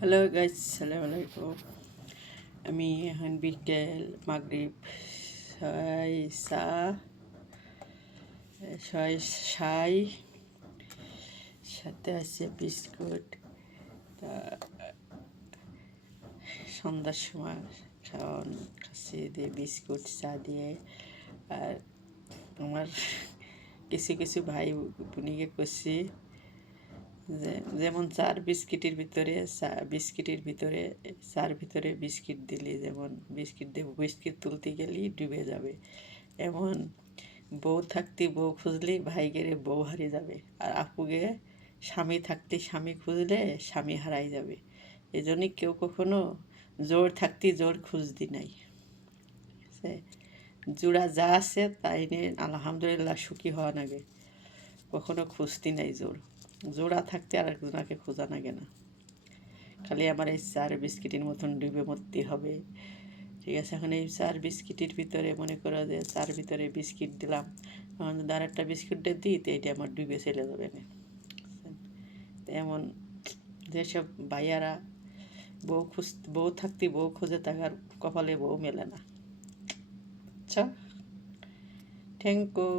Hello guys, সালাম আলাইকুম। আমি এখন বিকেল মাগরিব ছয় চা ছয় ছাই সাথে আছে বিস্কুট। তা সন্ধ্যার সময় খাওয়ান খাচ্ছি দিয়ে বিস্কুট চা দিয়ে। আর আমার কিছু কিছু ভাই বোনিকে করছি যেমন চার ভিতরে বিস্কিট দিলি, যেমন বিস্কিট তুলতে গেলি ডুবে যাবে, এমন বউ থাকতে বউ খুঁজলি ভাই গেলে বউ হারিয়ে যাবে, আর আপুগে স্বামী থাকতে স্বামী খুঁজলে স্বামী হারাই যাবে। এই জন্যই কেউ কখনো জোর থাকতে জোর খুঁজতি নাই। জোড়া যা আছে তাই নিয়ে আলহামদুলিল্লাহ সুখী হওয়া লাগে, কখনো খুঁজতি নাই জোর। জোড়া থাকতে আর একজনাকে খোঁজা লাগে না, খালি আমার এই চার বিস্কিটের মতন ডুবে মরতে হবে। ঠিক আছে, এখন এই চার বিস্কিটের ভিতরে মনে করো যে চার ভিতরে বিস্কিট দিলাম, এখন যদি আর একটা বিস্কুটটা দিই তো এটা আমার ডুবে চলে যাবে না। এমন যেসব ভাইয়ারা বউ থাকতে বউ খুঁজে থাকার কপালে বউ মেলে না। আচ্ছা, থ্যাংক ইউ।